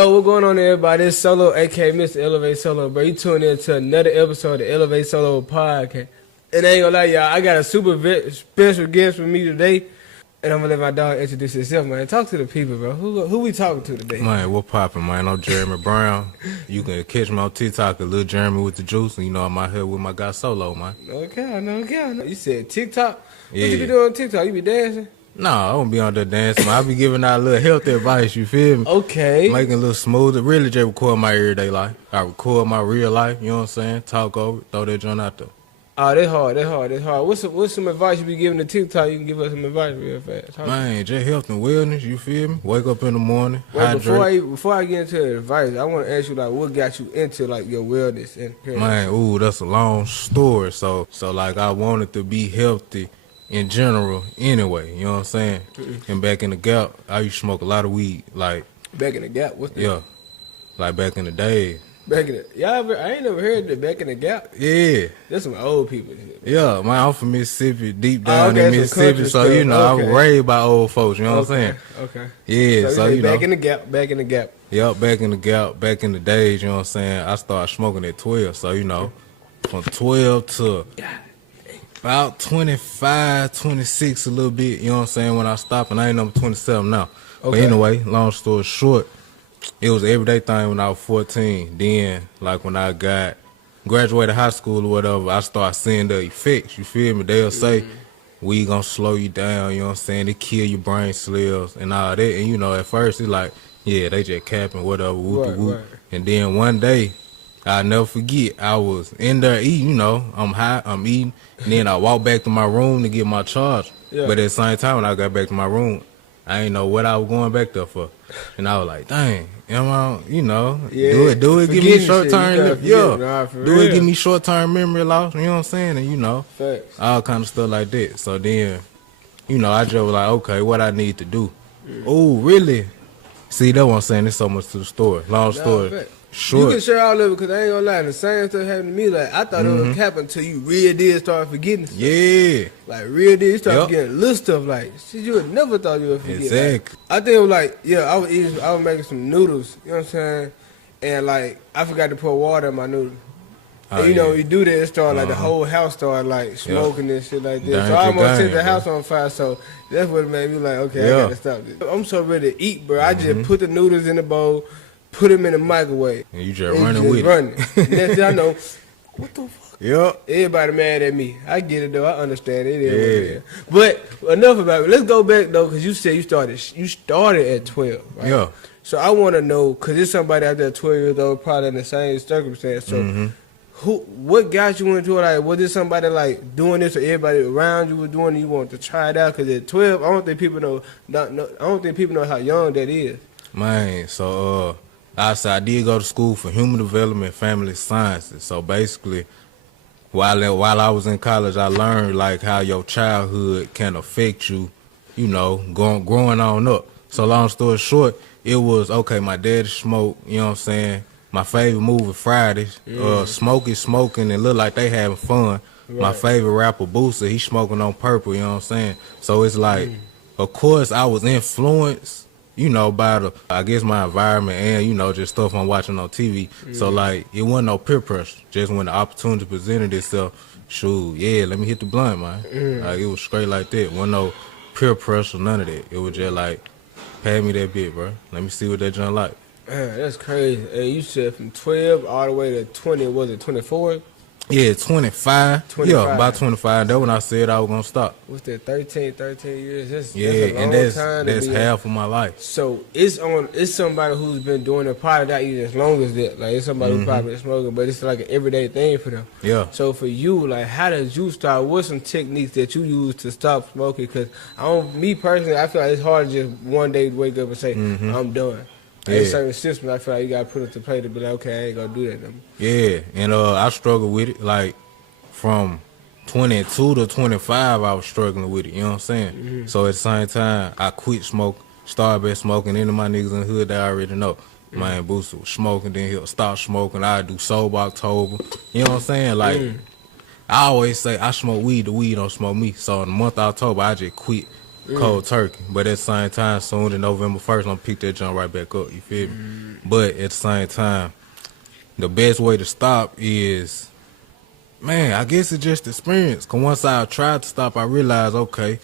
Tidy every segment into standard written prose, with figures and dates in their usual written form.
Yo, what's going on, everybody? It's Solo, aka Mr. Elevate Solo, bro. You tuned in to another episode of the Elevate Solo podcast. And I ain't gonna lie, y'all, I got a special guest with me today. And I'm gonna let my dog introduce himself, man. Talk to the people, bro. Who we talking to today? Man, what poppin', man? I'm Jeremy Brown. You can catch me on TikTok at Lil Jeremy with the juice. And you know I'm out here with my guy Solo, man. Okay, I know. You said TikTok? Yeah. What you be doing on TikTok? You be dancing? Nah, I don't be on there dancing, man. I be giving out a little health advice, you feel me? Okay. Making a little smoother. Really just record my everyday life. I record my real life, you know what I'm saying? Talk over it, throw that joint out there. Oh, that's hard. What's some advice you be giving to TikTok? You can give us some advice real fast. Man, just health and wellness, you feel me? Wake up in the morning, Well, hydrate. before I get into the advice, I want to ask you, like, what got you into, like, your wellness? Man, that's a long story. So like, I wanted to be healthy in general anyway, you know what I'm saying? Mm-hmm. And back in the Gap, I used to smoke a lot of weed, like, Back in the Gap? What's that? yeah, like back in the day. I ain't never heard that Back in the Gap. Yeah. That's some old people shit. Yeah, man, I'm from Mississippi, deep down okay, in Mississippi, so, you know, I was raised by old folks, you know what I'm saying? Okay. Yeah, so you know. Back in the Gap. Yep, back in the Gap, back in the days, you know what I'm saying? I started smoking at 12, so, you know, from 12 to about 25, 26 a little bit, you know what I'm saying, when I stopped, and I ain't number 27 now. Okay. But anyway, long story short, it was an everyday thing when I was 14. Then, like when I graduated high school or whatever, I started seeing the effects, you feel me? They'll say, we gonna slow you down, you know what I'm saying? They kill your brain cells and all that. And, you know, at first it's like, yeah, they just capping, whatever, whoop. Right. And then one day, I'll never forget, I was in there eating, you know, I'm high, I'm eating. And then I walked back to my room to get my charge. Yeah. But at the same time, when I got back to my room, I ain't know what I was going back there for. And I was like, dang, you know, do it give me short-term, do it give me short-term memory loss, you know what I'm saying? And, you know, all kind of stuff like that. So then, you know, I just was like, okay, what I need to do. Oh, really? See, that's what I'm saying. There's so much to the story. Long story. Short. You can share all of it because I ain't gonna lie, the same stuff happened to me. Like, I thought it was happening until you real did start forgetting stuff. Yeah. Like, real did, you start forgetting little stuff. Like, shit you would never thought you would forget. Exactly. Like, I think it was like, I was making some noodles, you know what I'm saying? And, like, I forgot to put water in my noodles. And, you know, you do that, it started, like, the whole house started, like, smoking and shit like that. So I almost set the house on fire. So that's what made me like, okay, I gotta stop this. I'm so ready to eat, bro. I just put the noodles in the bowl, put them in the microwave. And you just running with it. Next thing I know, what the fuck? Yep. Everybody mad at me. I get it, though. I understand it. Yeah. But enough about it. Let's go back, though, because you said you started at 12, right? Yeah. So I want to know, because there's somebody out there 12 years old, probably in the same circumstance. So what got you into it? Like, was it somebody, like, doing this or everybody around you was doing it, you wanted to try it out? Because at 12, I don't think people know how young that is. Man, so, I did go to school for human development, family sciences. So basically, while I was in college, I learned like how your childhood can affect you, you know, growing on up. So long story short, it was okay. My daddy smoked, you know what I'm saying. My favorite movie Fridays, smoking and look like they having fun. Right. My favorite rapper Boosie, he smoking on purple, you know what I'm saying. So it's like, of course, I was influenced, you know, by I guess my environment and, you know, just stuff I'm watching on TV. So, like, it wasn't no peer pressure. Just when the opportunity presented itself, shoot, let me hit the blunt, man. Like, it was straight like that. Wasn't no peer pressure, none of that. It was just like, pay me that bit, bro. Let me see what that joint like. Man, that's crazy. And you said from 12 all the way to 20, was it 24? Yeah, 25. Yeah, about 25. That's when I said I was going to stop. What's that, 13 years? That's a long time. That's half of my life. So it's somebody who's been doing it probably not even as long as that. Like, it's somebody who's probably been smoking, but it's like an everyday thing for them. Yeah. So for you, like, how did you start? What's some techniques that you use to stop smoking? Because me personally, I feel like it's hard to just one day wake up and say, I'm done. There's certain systems I feel like you got to put into play to be like, okay, I ain't going to do that no more. Yeah, and I struggled with it. Like, from 22 to 25, I was struggling with it, you know what I'm saying? So at the same time, I quit smoking, started back smoking. Any of my niggas in the hood that I already know. Man, Booster was smoking, then he'll stop smoking. I do Sober October. You know what I'm saying? Like, I always say I smoke weed, the weed don't smoke me. So in the month of October, I just quit cold turkey. But at the same time, soon in November 1st, I'm gonna pick that junk right back up. You feel me? But at the same time, the best way to stop is, man, I guess it's just experience. Cause once I tried to stop, I realized, okay,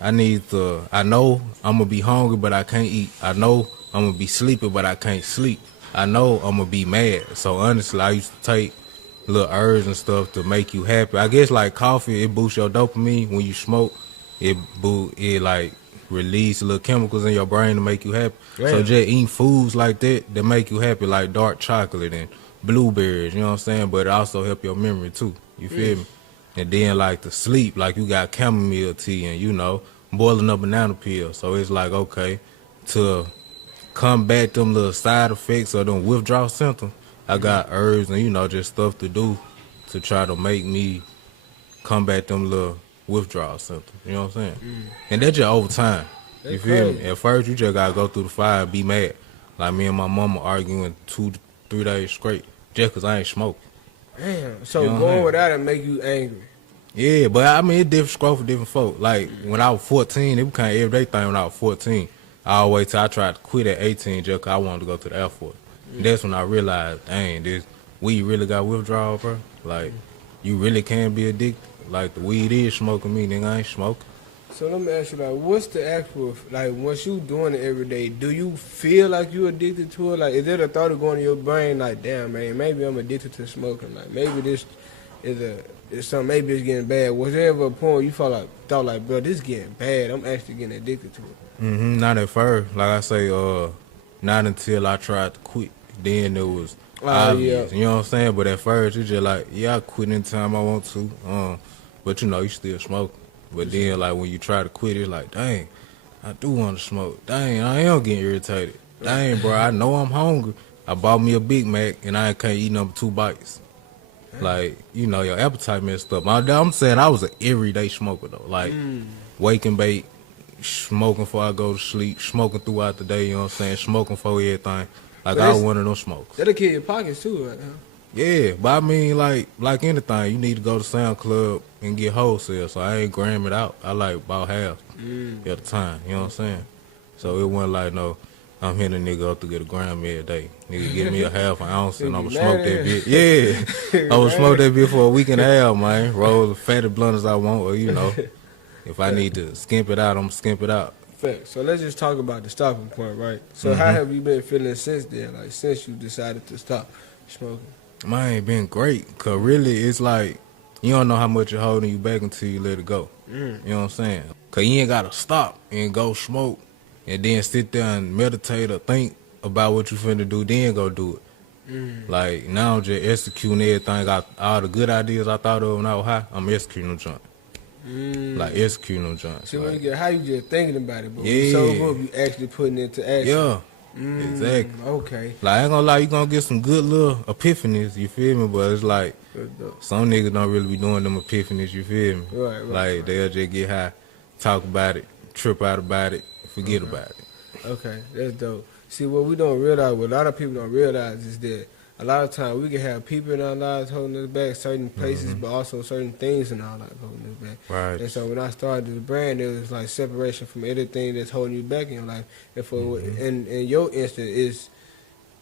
I know I'm gonna be hungry, but I can't eat. I know I'm gonna be sleepy, but I can't sleep. I know I'm gonna be mad. So honestly, I used to take little herbs and stuff to make you happy. I guess like coffee, it boosts your dopamine. When you smoke, it like release little chemicals in your brain to make you happy. Yeah. So just eating foods like that make you happy, like dark chocolate and blueberries, you know what I'm saying? But it also help your memory too. You feel me? And then like the sleep, like you got chamomile tea and, you know, boiling up banana peel. So it's like, okay, to combat them little side effects or them withdrawal symptoms, I got herbs and, you know, just stuff to do to try to make me combat them little withdrawal symptoms. You know what I'm saying? And that's just over time. You feel me? At first, you just got to go through the fire and be mad. Like me and my mama arguing 2 to 3 days straight just because I ain't smoking. Damn. So you know going without it make you angry? Yeah, but I mean, it's different scroll for different folk. Like when I was 14, it became everyday thing when I was 14. All the way till I tried to quit at 18 just because I wanted to go to the Air Force. That's when I realized, dang, this weed really got withdrawal, bro. Like, you really can be addicted. Like, the weed is smoking me, nigga, I ain't smoking. So let me ask you, like, what's the actual, like, once you doing it every day, do you feel like you addicted to it? Like, is there a thought of going to your brain, like, damn, man, maybe I'm addicted to smoking. Like, maybe this is something, maybe it's getting bad. Was there ever a point where you thought like, bro, this is getting bad. I'm actually getting addicted to it. Not at first. Like I say, not until I tried to quit. Then it was obvious. Yeah. You know what I'm saying? But at first, it's just like, yeah, I quit anytime I want to. But you know, you still smoking. But then, like, when you try to quit, it's like, dang, I do want to smoke. Dang, I am getting irritated. Dang, bro, I know I'm hungry. I bought me a Big Mac, and I can't eat number 2 bites. Like, you know, your appetite messed up. I'm saying I was an everyday smoker, though. Like, wake and bake, smoking before I go to sleep, smoking throughout the day, you know what I'm saying, smoking for everything. Like, I was one of those smokers. That'll kill your pockets, too, right now. Yeah, but I mean, like anything, you need to go to Sound Club and get wholesale, so I ain't gram it out. I like about half at the time, you know what I'm saying? So it wasn't like, no, I'm hitting a nigga up to get a gram every day. Nigga give me a half an ounce and I'ma smoke that bitch. Yeah, I'ma smoke that bitch for a week and a half, man. Roll the fatty blunt as I want, or, you know, if I need to skimp it out, I'm skimp it out. Fact. So let's just talk about the stopping point, right? So how have you been feeling since then, like since you decided to stop smoking? Mine ain't been great, cause really it's like you don't know how much it's holding you back until you let it go. You know what I'm saying? Cause you ain't gotta stop and go smoke and then sit there and meditate or think about what you finna do, then go do it. Like now I'm just executing everything. All the good ideas I thought of when I was high, I'm executing them joints. Like executing them joints. So when you get high, you just thinking about it, but when you sober up, you actually putting it to action. Yeah. Exactly. Okay. Like I ain't gonna lie, you gonna get some good little epiphanies, you feel me? But it's like some niggas don't really be doing them epiphanies, you feel me? Right. Like they'll just get high, talk about it, trip out about it, forget about it. Okay, that's dope. See, what we don't realize, what a lot of people don't realize is that a lot of times we can have people in our lives holding us back, certain places, but also certain things in our lives holding us back. Right. And so when I started this brand, it was like separation from everything that's holding you back in your life. And for in your instance,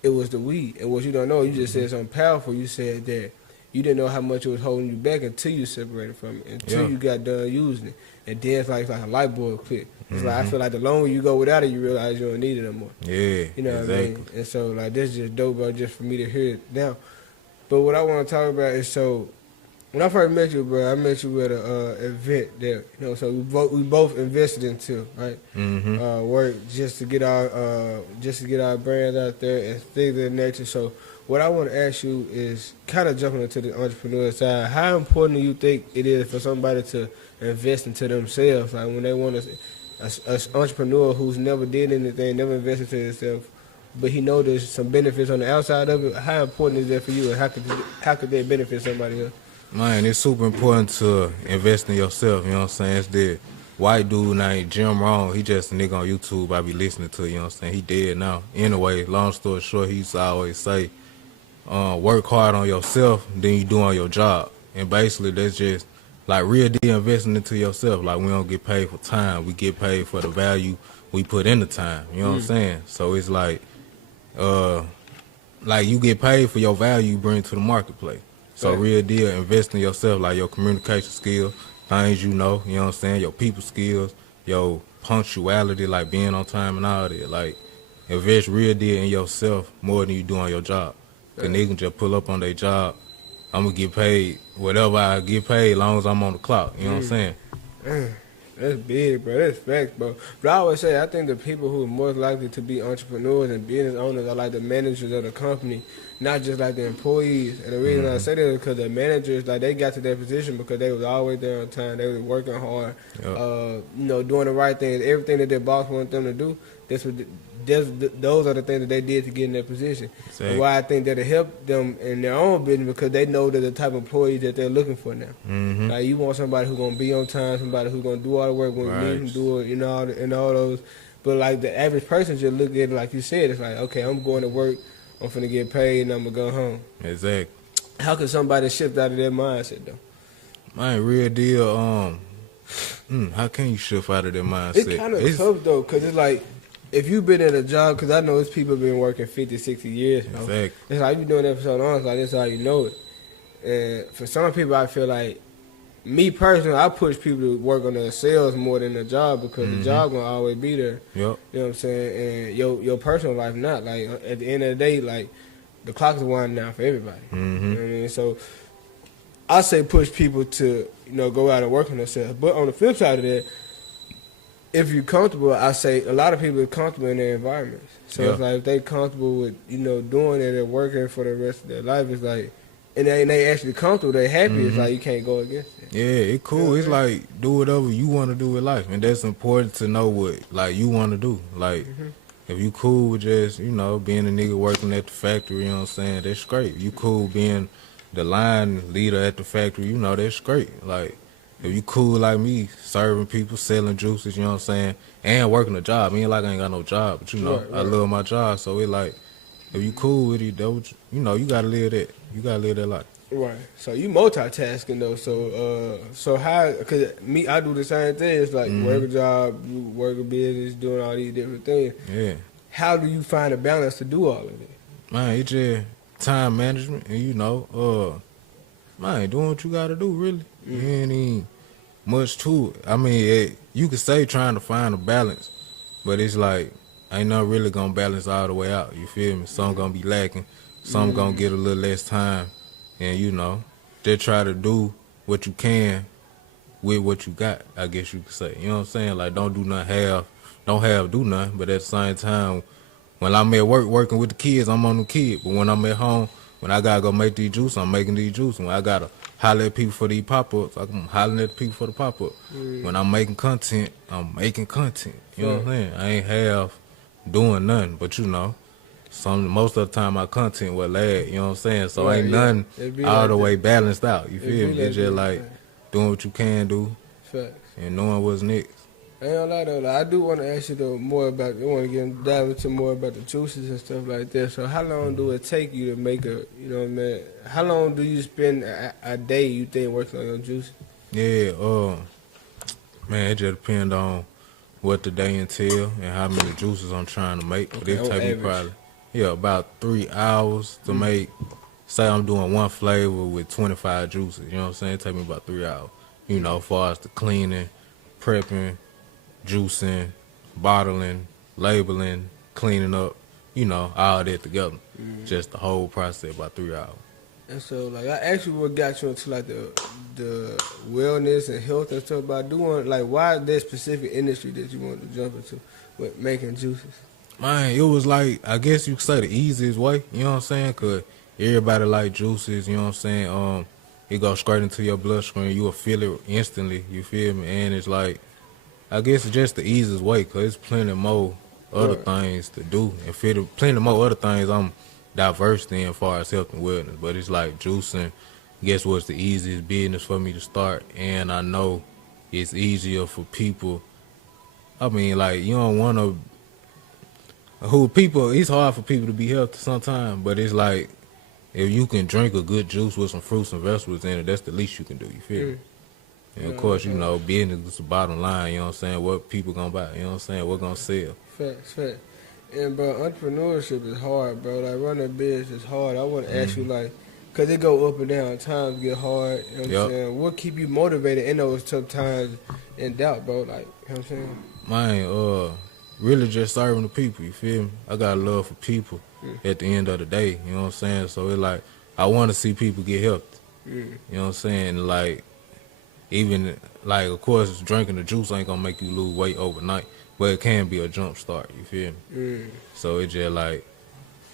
it was the weed. And what you don't know, you just said something powerful. You said that you didn't know how much it was holding you back until you separated from it, until you got done using it. And then it's like a light bulb click. It's like I feel like the longer you go without it, you realize you don't need it no more. Yeah, you know exactly. what I mean? And so like this is just dope, bro, just for me to hear it now. But what I want to talk about is, so when I first met you, bro, I met you at a event that, you know, so we both invested into, right? Work just to get our brands out there and things of that nature. So what I want to ask you is kind of jumping into the entrepreneur side. How important do you think it is for somebody to invest into themselves? Like when they want to, an entrepreneur who's never did anything, never invested into himself, but he knows there's some benefits on the outside of it. How important is that for you, and how could that benefit somebody else? Man, it's super important to invest in yourself, you know what I'm saying? It's the white dude named Jim Rohn. He just a nigga on YouTube I be listening to, you know what I'm saying? He dead now. Anyway, long story short, he used to always say, work hard on yourself, then you do on your job. And basically that's just like real deal investing into yourself. Like we don't get paid for time, we get paid for the value we put in the time. You know what I'm saying? So it's like you get paid for your value you bring to the marketplace. So real deal, invest in yourself, like your communication skills, things you know what I'm saying, your people skills, your punctuality, like being on time and all that. Like invest real deal in yourself more than you do on your job. The nigga just pull up on their job, I'm gonna get paid whatever I get paid as long as I'm on the clock. You know what I'm saying? That's big, bro. That's facts, bro. But I always say, I think the people who are most likely to be entrepreneurs and business owners are like the managers of the company, not just like the employees. And the reason I say that is because the managers, like, they got to their position because they was always there on time. They was working hard, doing the right things. Everything that their boss wanted them to do, those are the things that they did to get in their position. Exactly. And why I think that it helped them in their own business, because they know that the type of employees that they're looking for now. Like, you want somebody who's gonna be on time, somebody who's gonna do all the work when you need them to do it, and all those. But like the average person just look at it like you said. It's like, okay, I'm going to work, I'm finna get paid, and I'm gonna go home. Exactly. How can somebody shift out of their mindset though? Man, real deal. How can you shift out of their mindset? It's kind of tough though, cause it's like, if you've been at a job, because I know it's people been working 50, 60 years. Exactly. It's like you doing that for so long, it's like that's how you know it. And for some people, I feel like, me personally, I push people to work on their sales more than the job, because the job gonna always be there. Yep. You know what I'm saying? And your personal life not. Like, at the end of the day, like, the clock is winding down for everybody. You know what I mean? So I say push people to, go out and work on themselves. But on the flip side of that, if you're comfortable, I say a lot of people are comfortable in their environments. So it's like, if they comfortable with, doing it and working for the rest of their life, it's like, and they actually comfortable, they happy, it's like you can't go against it. Yeah, it's cool. It's like, do whatever you want to do with life. And that's important to know what, like, you want to do. Like, if you cool with just, being a nigga working at the factory, you know what I'm saying, that's great. You cool being the line leader at the factory, that's great. Like, if you cool like me, serving people, selling juices, you know what I'm saying, and working a job. I mean, like, I ain't got no job, but I love my job. So it like, if you cool with it, though, you gotta live that. You gotta live that life. Right. So you multitasking though. So how? Cause me, I do the same thing. It's like work a job, you work a business, doing all these different things. Yeah. How do you find a balance to do all of it? Man, it's just time management, and man, doing what you gotta do. Really, ain't even much to it. I mean, you could say trying to find a balance, but it's like ain't nothing really gonna balance all the way out. You feel me? Some gonna be lacking. Some gonna get a little less time, and just try to do what you can with what you got, I guess you could say. You know what I'm saying? Like, don't do nothing do nothing, but at the same time, when I'm at work working with the kids, I'm on the kid. But when I'm at home, when I gotta go make these juice, I'm making these juice. When I gotta holler at people for these pop-ups, I'm hollering at people for the pop-up. When I'm making content, I'm making content. You know what I'm saying? I ain't half doing nothing, but most of the time my content will lag, you know what I'm saying? So ain't nothing all the way balanced out, you feel me? It's just like doing what you can do. Facts. And knowing what's next. I ain't gonna lie though, I do want to ask you though more about, I want to dive into more about the juices and stuff like that. So how long do it take you to make how long do you spend a day, you think, working on your juices? Yeah, man, it just depends on what the day entail and how many juices I'm trying to make. But it take me probably, about 3 hours to make. Say I'm doing one flavor with 25 juices, you know what I'm saying? It take me about 3 hours. As far as the cleaning, prepping, juicing, bottling, labeling, cleaning up, all that together. Just the whole process, about 3 hours. And so, like, I actually what got you into, like, the wellness and health and stuff by doing, like, why that specific industry that you wanted to jump into with making juices? Man, it was like, I guess you could say the easiest way, you know what I'm saying? Because everybody like juices, you know what I'm saying? It goes straight into your bloodstream. You will feel it instantly, you feel me? And it's like, I guess it's just the easiest way, because there's plenty more other things to do. And plenty more other things I'm diverse in as far as health and wellness. But it's like juicing, guess what's the easiest business for me to start? And I know it's easier for people. I mean, like, you don't want to, it's hard for people to be healthy sometimes, but it's like, if you can drink a good juice with some fruits and vegetables in it, that's the least you can do, you feel me? And of course, you know, business is the bottom line, you know what I'm saying? What people gonna buy, you know what I'm saying? What gonna sell. Facts. And, bro, entrepreneurship is hard, bro. Like, running a business is hard. I want to ask you, like, because it go up and down. Times get hard, you know what I'm saying? What keep you motivated in those tough times and doubt, bro? Like, you know what I'm saying? Man, really just serving the people, you feel me? I got love for people at the end of the day, you know what I'm saying? So it's like, I want to see people get helped, you know what I'm saying? Like, even, like, of course, drinking the juice ain't gonna make you lose weight overnight, but it can be a jump start, you feel me? So it's just like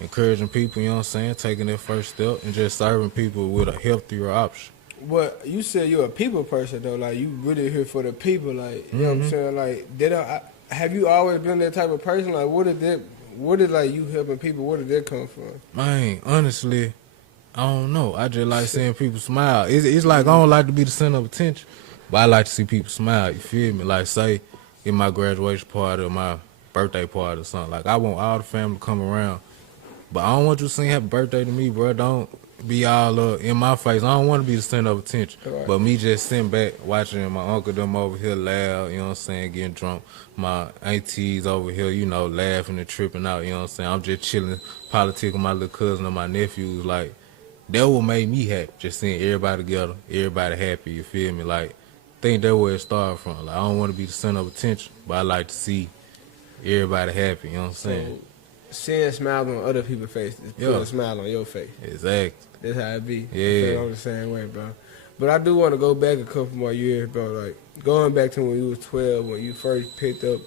encouraging people, you know what I'm saying, taking that first step and just serving people with a healthier option. But you said you're a people person, though. Like, you really here for the people, like, you know what I'm saying? Like, have you always been that type of person? Like, what did like, you helping people, where did that come from? Man, honestly, I don't know. I just like seeing people smile. It's like I don't like to be the center of attention, but I like to see people smile, you feel me? Like, say, in my graduation party or my birthday party or something. Like, I want all the family to come around, but I don't want you to sing happy birthday to me, bro. Don't be all in my face. I don't want to be the center of attention. Right. But me just sitting back, watching my uncle them over here loud, you know what I'm saying, getting drunk. My aunties over here, you know, laughing and tripping out, you know what I'm saying. I'm just chilling, politicking with my little cousin and my nephews. Like, that what made me happy, just seeing everybody together, everybody happy, you feel me? Like, I think that's where it started from. Like, I don't want to be the center of attention, but I like to see everybody happy, you know what I'm saying? Seeing smiles on other people's faces, putting a smile on your face. Exactly. That's how it be. Yeah. I'm the same way, bro. But I do want to go back a couple more years, bro. Like, going back to when you was 12, when you first picked up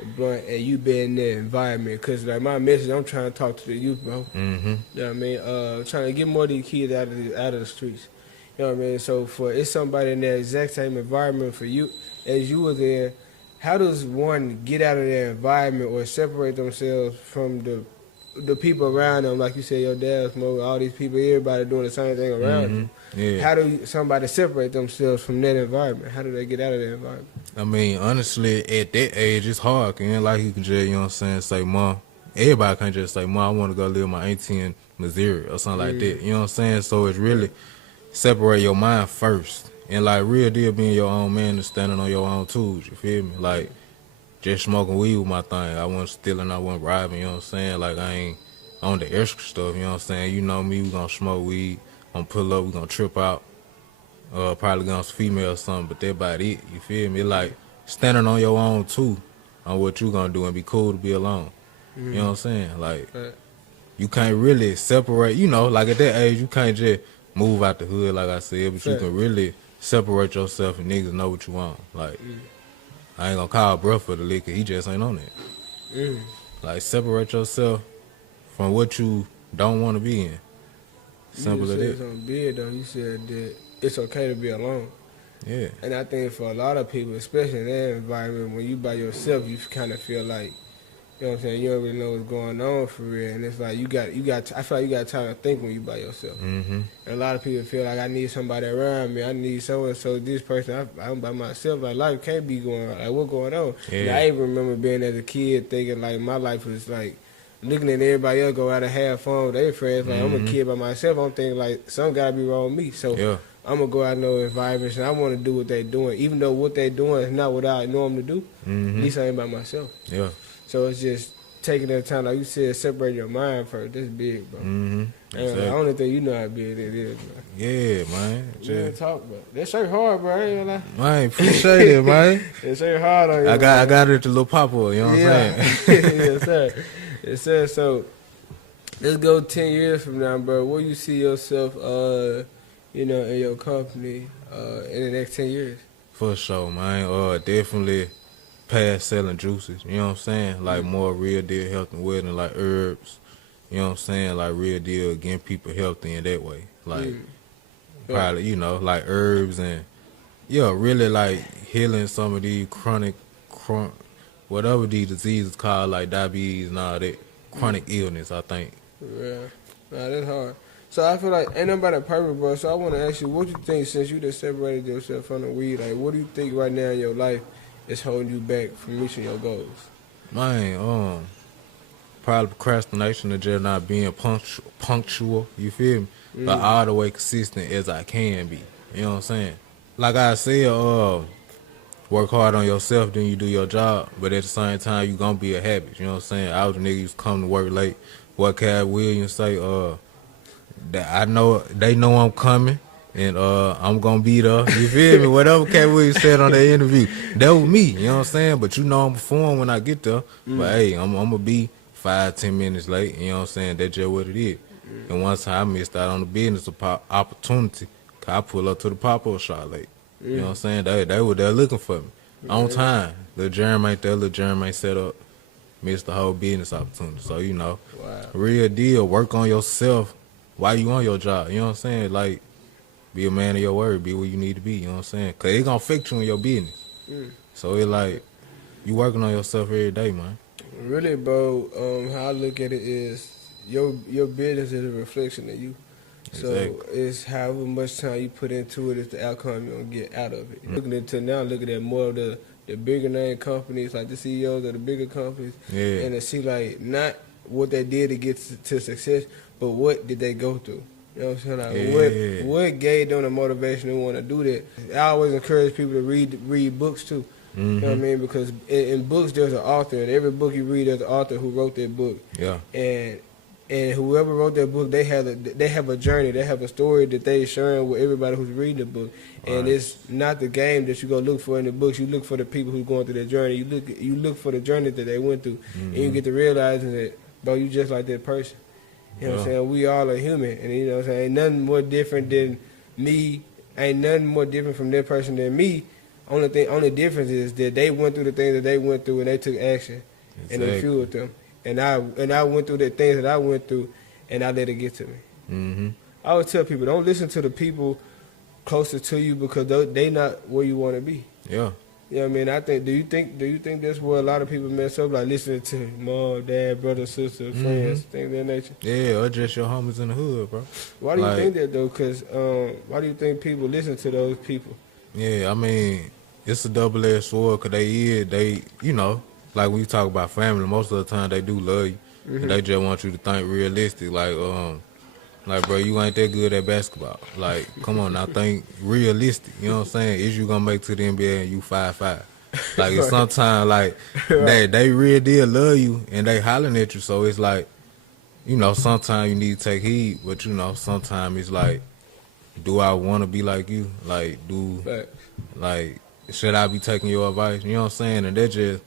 a blunt and you been in that environment. Because, like, my message, I'm trying to talk to the youth, bro. You know what I mean? Trying to get more of these kids out of the streets. You know what I mean? So, for it's somebody in that exact same environment for you as you was in, how does one get out of that environment or separate themselves from the people around them? Like you said, your dad smoking, all these people, everybody doing the same thing around you. Yeah. How do somebody separate themselves from that environment? How do they get out of that environment? I mean, honestly, at that age, it's hard. And like you can just, you know what I'm saying, say, Mom, everybody can't just say, Mom, I want to go live with my auntie in Missouri or something like that. You know what I'm saying? So it's really separate your mind first. And, like, real deal being your own man and standing on your own tools, you feel me? Like, just smoking weed was my thing. I wasn't stealing, I wasn't robbing, you know what I'm saying? Like, I ain't on the extra stuff, you know what I'm saying? You know me, we gonna smoke weed, gonna pull up, we gonna trip out, probably gonna some female or something, but that about it, you feel me? Like, standing on your own, too, on what you gonna do and be cool to be alone. You know what I'm saying? Like, you can't really separate, you know, like, at that age, you can't just move out the hood, like I said, but you can really separate yourself and niggas know what you want. Like, I ain't gonna call bro for the liquor. He just ain't on that. Like, separate yourself from what you don't want to be in. Simple as that. You said something big, though. You said that it's okay to be alone. Yeah. And I think for a lot of people, especially in that environment, when you by yourself, you kind of feel like, you know what I'm saying, you don't really know what's going on for real. And it's like I feel like you got time to think when you by yourself. And a lot of people feel like I need somebody around me. I need someone. So this person, I'm by myself. Like, life can't be going on. Like, what's going on? Yeah. And I even remember being as a kid thinking, like, my life was like, looking at everybody else go out and have fun with their friends. Like, I'm a kid by myself. I'm thinking, like, something got to be wrong with me. So I'm going to go out in those environments, and I want to do what they're doing. Even though what they're doing is not what I normally do, at least I ain't by myself. Yeah. So it's just taking that time, like you said, separate your mind first. That's big, bro. Exactly. I don't think you know how big it is, bro. Yeah, man. Just talk, bro. That shirt hard, bro. I ain't gonna lie. Man, appreciate it, man. That shirt hard on you. I got it at the little pop-up, you know what I'm saying? Yes, sir. Yes, sir. So let's go 10 years from now, bro. Where you see yourself, you know, in your company in the next 10 years? For sure, man. Definitely past selling juices, you know what I'm saying? Like, more real deal health and wellness, like herbs, you know what I'm saying? Like, real deal getting people healthy in that way. Like, probably, you know, like herbs and, really, like, healing some of these chronic, whatever these diseases called, like diabetes and all that, chronic illness, I think. Yeah. Nah, that's hard. So I feel like ain't nobody perfect, bro. So I want to ask you, what you think, since you just separated yourself from the weed, like, what do you think right now in your life is holding you back from reaching your goals? Man, probably procrastination and just not being punctual, you feel me? But all the way consistent as I can be, you know what I'm saying? like I said, work hard on yourself, then you do your job. But at the same time, you gonna be a habit. You know what I'm saying? I was a nigga used to come to work late. What Cat Williams say? That I know they know I'm coming, and I'm gonna be there. You feel me? Whatever Cat Williams said on that interview, that was me. You know what I'm saying? But you know I'm performing when I get there. But hey, I'm gonna be 5-10 minutes late. You know what I'm saying? That's just what it is. And one time I missed out on the business opportunity. Cause I pull up to the pop-up shop late. You know what I'm saying? They were there looking for me. On time. Lil Jeremy ain't there. Lil Jeremy ain't set up. Missed the whole business opportunity. So, you know, real deal. Work on yourself while you on your job. You know what I'm saying? Like, be a man of your word. Be where you need to be. You know what I'm saying? Because it going to affect you in your business. So, it like, you working on yourself every day, man. Really, bro, how I look at it is your business is a reflection of you. Exactly. So it's however much time you put into it is the outcome you're going to get out of it. Looking into now, looking at more of the bigger name companies, like the CEOs of the bigger companies, and to see like not what they did to get to success, but what did they go through. You know what I'm saying? Like what gave them the motivation to want to do that. I always encourage people to read books too. You know what I mean? Because in books there's an author, and every book you read there's an author who wrote that book. Yeah. And whoever wrote that book, they have a journey, they have a story that they sharing with everybody who's reading the book. And it's not the game that you go look for in the books. You look for the people who's going through their journey. You look for the journey that they went through, and you get to realizing that, bro, you just like that person. You know what I'm saying? We all are human, and you know what I'm saying? Ain't nothing more different than me. Ain't nothing more different from that person than me. Only difference is that they went through the things that they went through, and they took action, and it fueled them. And I went through the things that I went through, and I let it get to me. I always tell people, don't listen to the people closest to you because they not where you want to be. Yeah. You know what I mean? I think. Do you think that's where a lot of people mess up, like listening to mom, dad, brother, sister, friends, things of that nature? Yeah, or just your homies in the hood, bro. Why do you think that though? Because why do you think people listen to those people? Yeah, I mean, it's a double-edged sword because they, you know, like when you talk about family, most of the time they do love you. And they just want you to think realistic. Like, bro, you ain't that good at basketball. Like, come on now, think realistic. You know what I'm saying? Is you gonna make to the NBA and you 5'5"? Like, it's sometimes like they real deal love you and they hollering at you. So it's like, you know, sometimes you need to take heed, but you know, sometimes it's like, do I want to be like you? Like, should I be taking your advice? You know what I'm saying? And that just,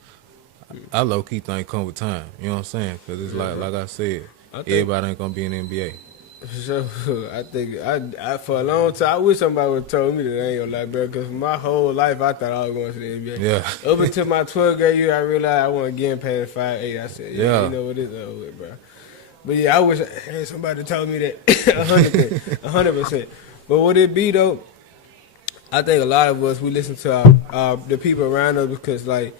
I low-key think come with time. You know what I'm saying? Because it's like I said, everybody ain't going to be in the NBA. For sure. I think, I for a long time, I wish somebody would have told me that. I ain't going to lie, bro. Because my whole life, I thought I was going to the NBA. Yeah. Up until my 12th grade year, I realized I wasn't getting past 5'8". I said, you know what it's over with, bro. But yeah, I wish I had somebody told me that 100%. But what it be, though, I think a lot of us, we listen to the people around us because, like,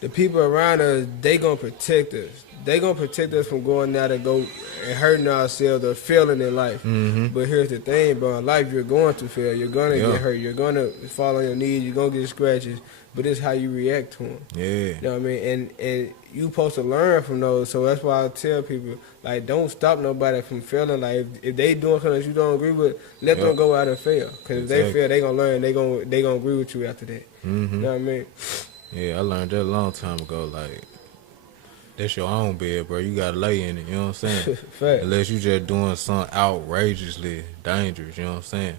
the people around us, they gonna protect us. They gonna protect us from going out and go and hurting ourselves or failing in life. But here's the thing, bro. In life, you're going to fail. You're gonna get hurt. You're gonna fall on your knees. You're gonna get scratches. But it's how you react to them. Yeah. You know what I mean? And you supposed to learn from those. So that's why I tell people, like, don't stop nobody from failing. Like, if they doing something that you don't agree with, let them go out and fail. Because if they fail, they gonna learn. They gonna agree with you after that. You know what I mean? Yeah, I learned that a long time ago. Like, that's your own bed, bro. You gotta lay in it. You know what I'm saying? Unless you just doing something outrageously dangerous. You know what I'm saying?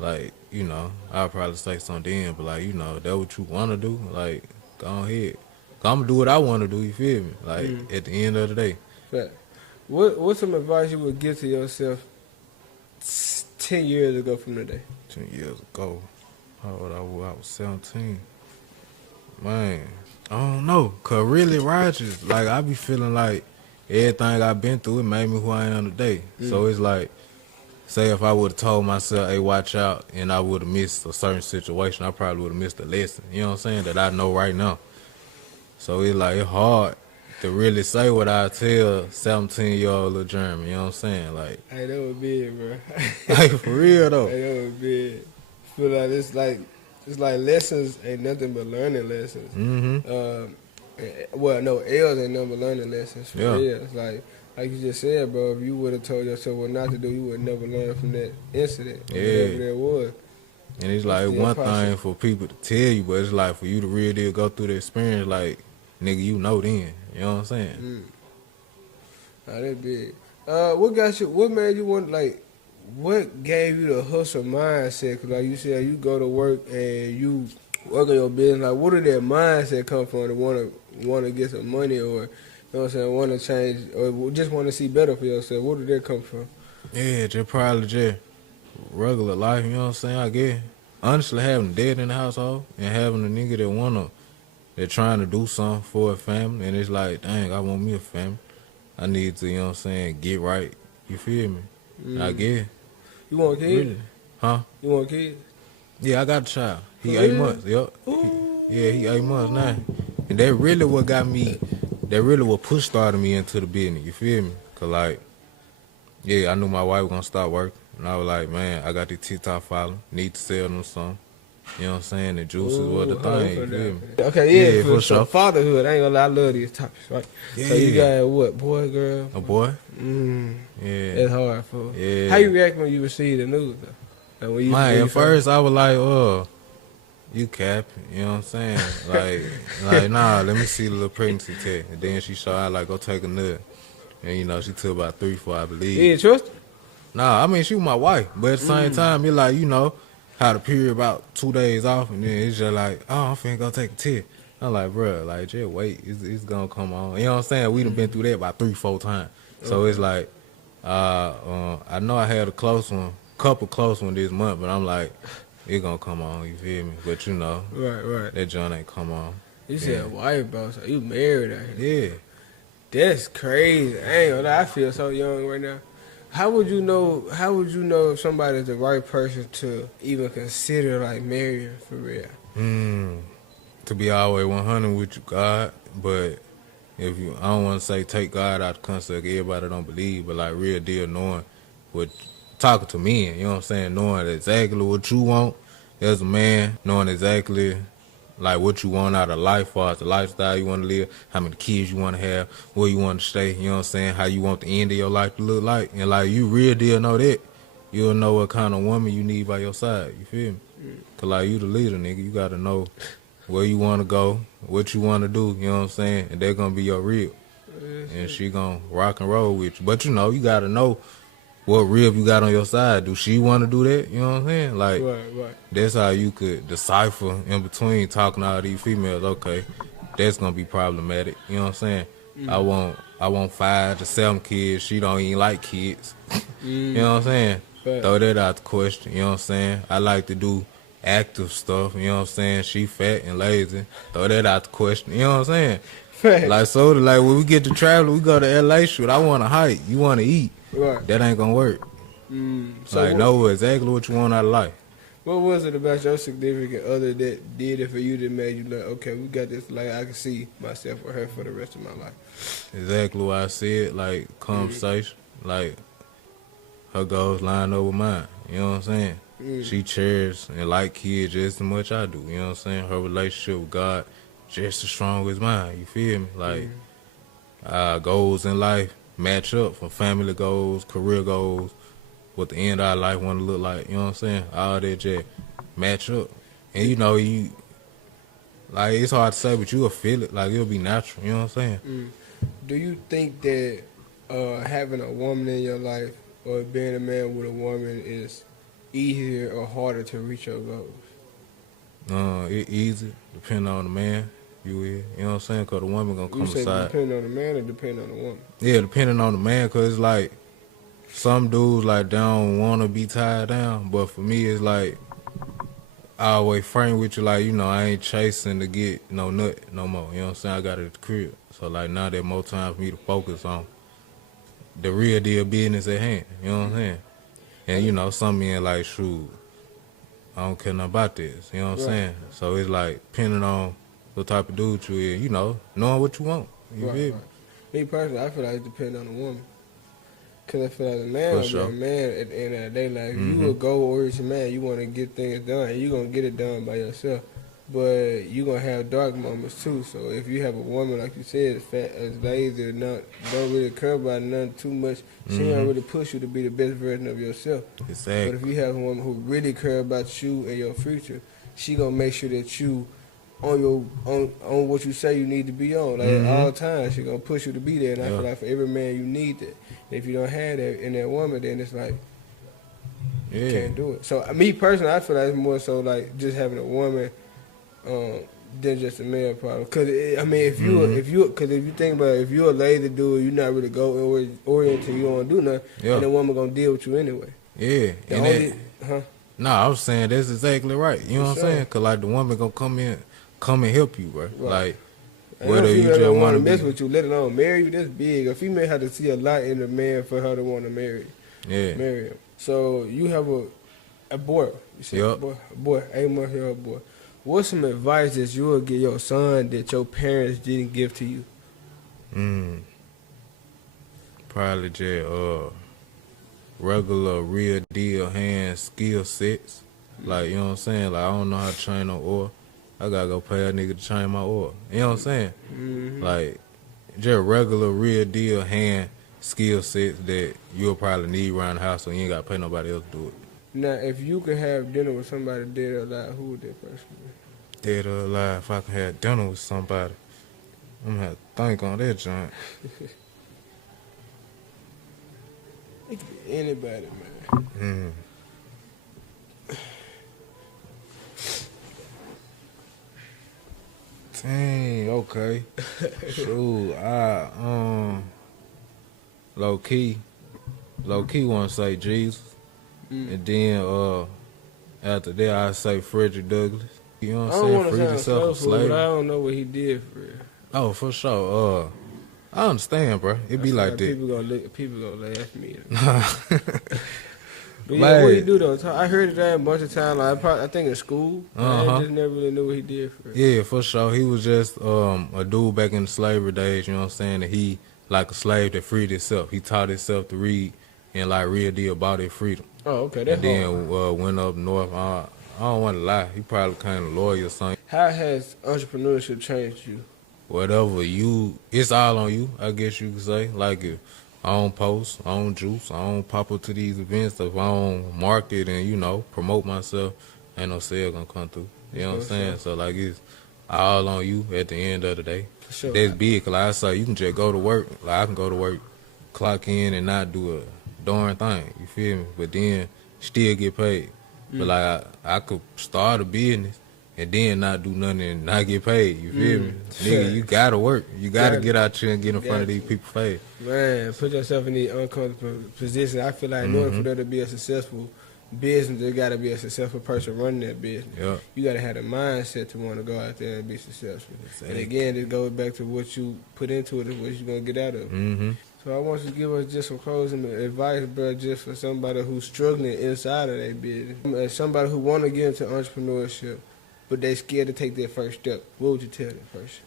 Like, you know, I'll probably say something then, but like, you know, that what you wanna do. Like, go ahead. I'm gonna do what I wanna do. You feel me? Like, at the end of the day. What's some advice you would give to yourself 10 years ago from today? 10 years ago, how old I was 17. Man, I don't know. Cause really, righteous. Like, I be feeling like everything I've been through, it made me who I am today. So it's like, say if I would have told myself, hey, watch out, and I would have missed a certain situation, I probably would have missed a lesson. You know what I'm saying? That I know right now. So it's like, it's hard to really say what I tell 17-year-old little Jeremy. You know what I'm saying? Like, hey, that was big, bro. Like, for real though. Hey, that was big. I feel like it's like lessons ain't nothing but learning lessons. Well, no, L's ain't nothing but learning lessons. For real. It's like you just said, bro, if you would have told yourself what not to do, you would never learn from that incident. Whatever that was. And it's like one thing for people to tell you, but it's like for you to really deal go through the experience, like, nigga, you know then. You know what I'm saying? Nah, that big. What made you want, like, what gave you the hustle mindset? Cause like you said, you go to work and you work on your business. Like, where did that mindset come from to want to get some money, or, you know what I'm saying, want to change, or just want to see better for yourself? Where did that come from? Yeah, just probably just regular life, you know what I'm saying? I guess honestly having a dad in the household and having a nigga that trying to do something for a family, and it's like, dang, I want me a family. I need to, you know what I'm saying, get right. You feel me? I guess. You want kids? Really? Huh? You want kids? Yeah, I got a child. He 8 months. Yup. He 8 months now. And that really what started me into the business. You feel me? Cause like, yeah, I knew my wife was gonna start working. And I was like, man, I got the TikTok following. Need to sell them some. You know what I'm saying? The juices was the thing. You feel me? Okay, yeah, for sure. Fatherhood, I ain't gonna lie, I love these topics, right? Yeah. So you got what, boy, girl? A boy? Yeah. That's hard, fool. Yeah. How you react when you receive the news, though? Like, at first I was like, you capping, you know what I'm saying? like, nah, let me see the little pregnancy test. And then she showed, I like, go take a nut. And, you know, she took about 3, 4, I believe. You didn't trust her? Nah, I mean, she was my wife. But at the same time, it's like, you know, had a period about 2 days off, and then it's just like, oh, I'm finna go take a test. I'm like, bro, like, just wait, it's gonna come on. You know what I'm saying? We done been through that about 3, 4 times. So it's like, I know I had a couple close one this month, but I'm like, it gonna come on, you feel me? But you know, right. that joint ain't come on. You said wife, bro, so you married out here. Yeah. That's crazy. I ain't gonna lie, I feel so young right now. How would you know if somebody's the right person to even consider like marrying for real? To be always 100 with you, God, but I don't want to say take God out of the concept, everybody don't believe, but like real deal knowing talking to men, you know what I'm saying, knowing exactly what you want as a man, knowing exactly like what you want out of life, far as the lifestyle you want to live, how many kids you want to have, where you want to stay, you know what I'm saying, how you want the end of your life to look like. And like you real deal know that, you'll know what kind of woman you need by your side, you feel me? Cause like you the leader, nigga, you gotta know where you want to go, what you want to do, you know what I'm saying, and they're gonna be your rib. And she gonna rock and roll with you. But you know, you gotta know what rib you got on your side. Do she want to do that? You know what I'm saying? Like, right. That's how you could decipher in between talking to all these females. Okay, that's gonna be problematic. You know what I'm saying? I want 5 to 7 kids. She don't even like kids. You know what I'm saying? Throw that out the question. You know what I'm saying? I like to do active stuff. You know what I'm saying? She fat and lazy. Throw that out the question. You know what I'm saying? Like when we get to travel, we go to LA. Shoot, I want to hike. You want to eat. Right. That ain't gonna work. Know exactly what you want out of life. What was it about your significant other that did it for you that made you like, okay, we got this, like, I can see myself with her for the rest of my life? Exactly what I said, like, conversation. Like, her goals line up with mine. You know what I'm saying? She cherishes and like kids just as much I do. You know what I'm saying? Her relationship with God just as strong as mine. You feel me? Like, our goals in life match up from family goals, career goals, what the end of our life want to look like, you know what I'm saying? All that just match up. And you know, like, it's hard to say, but you'll feel it, like, it'll be natural, you know what I'm saying? Do you think that having a woman in your life or being a man with a woman is easier or harder to reach your goals? It's easy, depending on the man you with, you know what I'm saying? Because the woman gonna come aside. You say depending on the man or depending on the woman? Yeah, depending on the man, because it's like, some dudes, like, they don't want to be tied down, but for me, it's like, I always frame with you, like, you know, I ain't chasing to get no nut no more, you know what I'm saying? I got it at the crib. So, like, now there's more time for me to focus on the real deal business at hand, you know what I'm saying? And, you know, some men, like, shoot, I don't care nothing about this, you know what I'm saying? So, it's like, depending on what type of dude you is, you know, knowing what you want, you feel me? Me personally, I feel like it depends on the woman. Because I feel like a man will be a man at the end of the day. Like, you a goal-oriented man. You want to get things done. And you're going to get it done by yourself. but you gonna have dark moments too. So if you have a woman like you said, fat, as lazy, don't really care about nothing too much, she don't really push you to be the best version of yourself. Exactly. But if you have a woman who really care about you and your future, she gonna make sure that you on what you say you need to be on. Like at all times, she gonna push you to be there. And I feel like for every man you need that. And if you don't have that in that woman, then it's like you can't do it. So me personally, I feel like it's more so like just having a woman than just a male problem. Cause I mean, if you think about it, if you're a lazy dude, you're not really goal oriented, you don't do nothing, and the woman gonna deal with you anyway. Yeah. I was saying that's exactly right. You know what I'm saying? Cause like the woman gonna come and help you, bro. Like whether you just want to mess with you, let alone marry you. That's big. A female has to see a lot in a man for her to want to marry him. So you have a boy. You said a boy. Amos here, a boy. What's some advice that you would give your son that your parents didn't give to you? Probably just regular, real deal hand skill sets. Like, you know what I'm saying? Like, I don't know how to train no oil. I gotta go pay a nigga to train my oil. You know what I'm saying? Like, just regular, real deal hand skill sets that you'll probably need around the house, so you ain't gotta pay nobody else to do it. Now, if you could have dinner with somebody dead or alive, who would that person be? Dead or alive, if I could have dinner with somebody, I'm gonna have to think on that joint. It could be anybody, man. Dang, okay. Shoot, low key wanna say Jesus. And then after that I say Frederick Douglass. You know what I'm saying? Freed himself from slavery. But I don't know what he did for real. Oh, for sure. I understand, bro. It be like that. People gonna laugh at me. But yeah, what he do though? I heard it a bunch of times. Like, I think in school. I just never really knew what he did for real. Yeah, for sure. He was just a dude back in the slavery days. You know what I'm saying? And he like a slave that freed himself. He taught himself to read and like real deal about his freedom. Oh, okay. That's and then went up north. I don't want to lie. He probably kind of lawyer or something. How has entrepreneurship changed you? Whatever it's all on you, I guess you could say. Like if I don't post, I don't juice, I don't pop up to these events, if I don't market and, you know, promote myself, ain't no sale gonna come through. You know what I'm saying? So like it's all on you at the end of the day. For sure. That's big, cause like I say, you can just go to work. Like I can go to work, clock in and not do a darn thing. You feel me? But then still get paid. But like I could start a business and then not do nothing and not get paid. You feel me? Nigga, you gotta work. You gotta get out here and get in front of these people's face. Man, put yourself in these uncomfortable positions. I feel like in order for there to be a successful business, there gotta be a successful person running that business. Yep. You gotta have the mindset to want to go out there and be successful. Exactly. And again, it goes back to what you put into it is what you're gonna get out of it. So I want you to give us just some closing advice, bro, just for somebody who's struggling inside of their business. As somebody who want to get into entrepreneurship, but they scared to take their first step, what would you tell that person?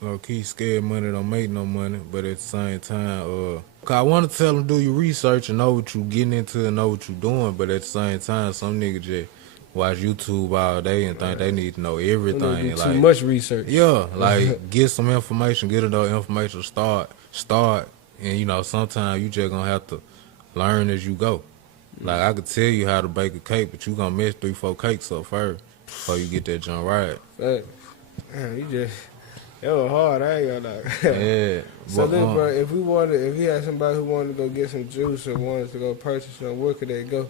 Low key, scared money don't make no money, but at the same time, cause I want to tell them do your research and know what you getting into and know what you doing, but at the same time, some niggas just watch YouTube all day and think they need to know everything. Like, too much research. Yeah, like get some information, get enough information, start, and you know sometimes you just gonna have to learn as you go. Like I could tell you how to bake a cake, but you gonna mess 3-4 cakes up first before you get that junk right. Man, it was hard. I ain't gonna lie. Yeah. So then, bro, if we had somebody who wanted to go get some juice or wanted to go purchase some, where could they go?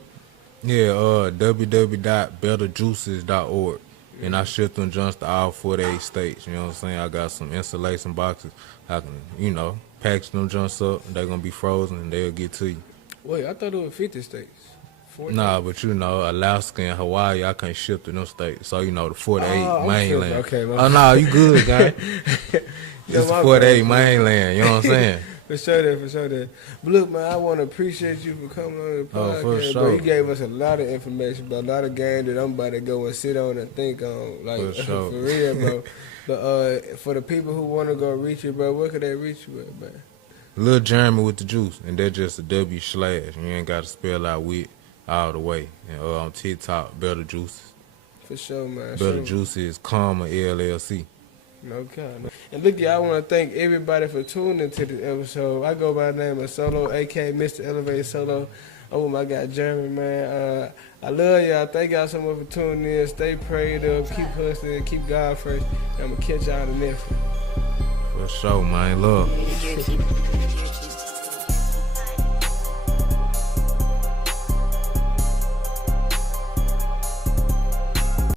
Yeah, www.betterjuices.org. And I ship them junks to all 48 states. You know what I'm saying? I got some installation boxes. I can, you know, package them junks up. They're gonna be frozen and they'll get to you. Wait, I thought it was 50 states. 40. Nah, but you know, Alaska and Hawaii, I can't ship to them states. So, you know, the 48 mainland. Okay, oh, no, you good, guy. It's the 48 mainland, you know what I'm saying? For sure that. But look, man, I want to appreciate you for coming on the podcast. For sure. Bro, you gave us a lot of information, but a lot of game that I'm about to go and sit on and think on. Like, for sure. For real, bro. But for the people who want to go reach you, bro, where could they reach you at, man? Lil Jeremy with the juice, and that's just a W/. You ain't got to spell out with all the way. And on TikTok, Better Juices. For sure, man. Better Juicy is Karma LLC. No comment. And look, y'all, I want to thank everybody for tuning into this episode. I go by the name of Solo, a.k.a. Mr. Elevated Solo. Oh, my God, Jeremy, man. I love y'all. Thank y'all so much for tuning in. Stay prayed up. Keep hustling. Keep God first. And I'm going to catch y'all in the next one. For sure, man. Love.